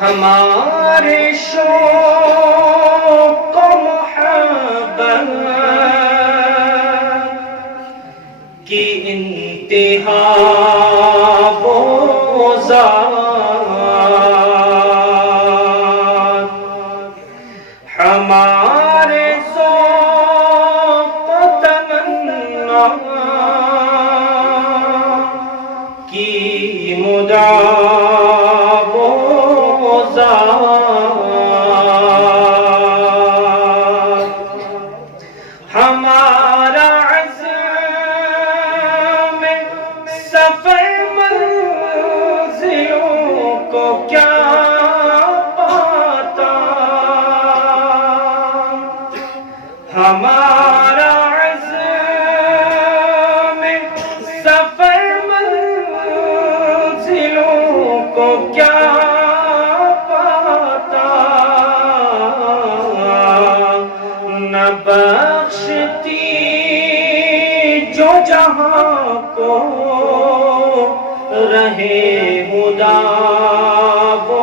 ہمارے شوق و محبت کی انتہا ذات، ہمارے ذوق و تمنا کی مدعا ذات، ہمارا عزم سفر منزلوں کو کیا پاتا، ہمارا عزم سفر منزلوں کو کیا بخشتی جو جہاں کو رہے خدا وہ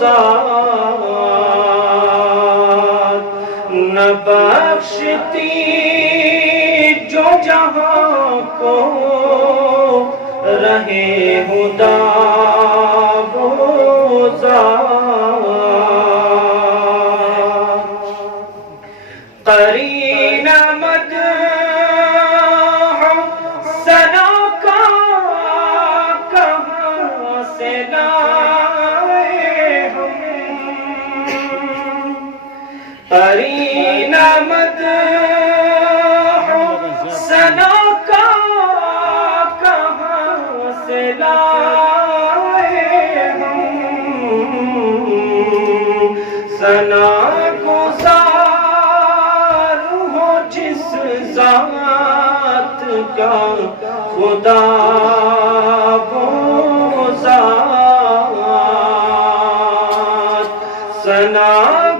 ذات، نہ بخشتی جو جہاں کو رہے خدا وہ ذات، قرین مدح ثنا کا کہاں سے لائے ہم، قرین مدح ثنا کا کہاں سے لائے ہم، ثنا ذات کا خدا وہ ذات، ثنا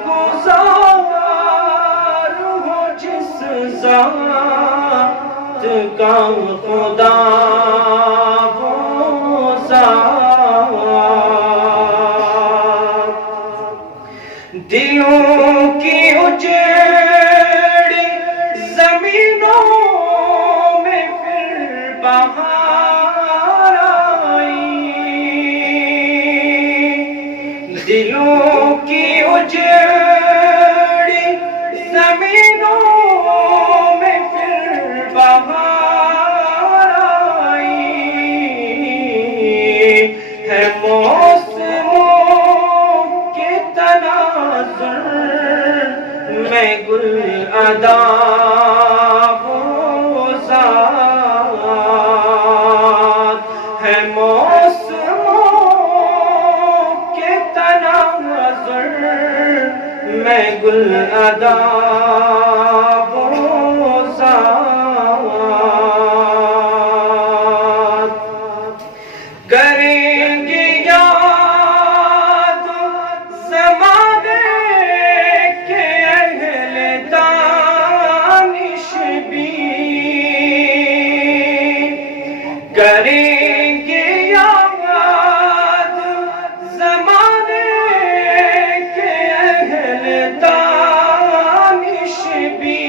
گزار ہو جس ذات کا خدا وہ ذات، دلوں کی زمینوں میں پھر بہار آئی، دلوں کی اجڑی زمینوں میں پھر بہار آئی، ہے موسموں کے تناظر میں گل ادا ہے، موسموں کے تناظر میں گل ادا وہ ذات، کریں گے یاد زمانے کے اہل دانش بھی، کریں گے یاد زمانے کے اہل دانش بھی،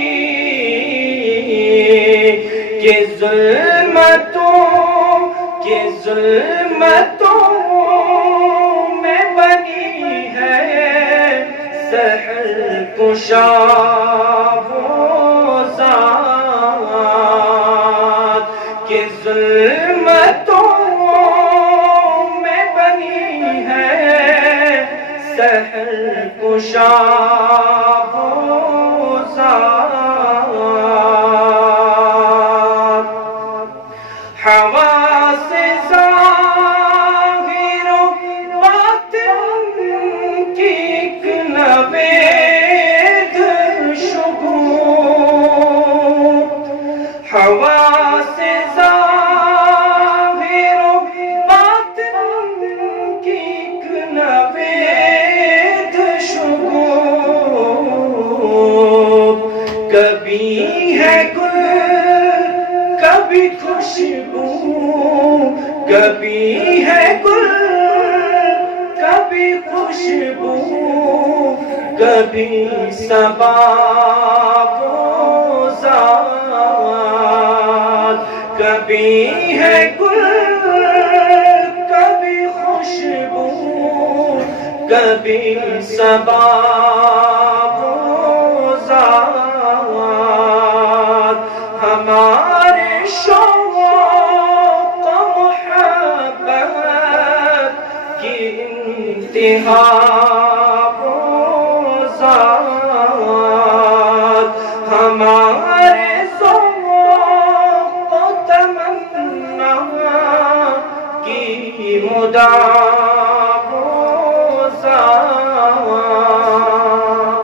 کہ ظلمتوں میں بنی ہے سحر کشا وہ ذات، کہ ظلمتوں میں بنی ہے سحر کشا وہ ذات، حواس ظاہر و باطن کی ایک نوید شگون، حواس ظاہر و باطن کی ایک نوید شگون، کبھی ہے گل کبھی خوشبو، کبھی ہے گل کبھی کبھی خوشبو کبھی صبا گلزار، کبھی ہے گل کبھی خوشبو کبھی صبا گلزار، ہمارے شوق و محبت کی انتہا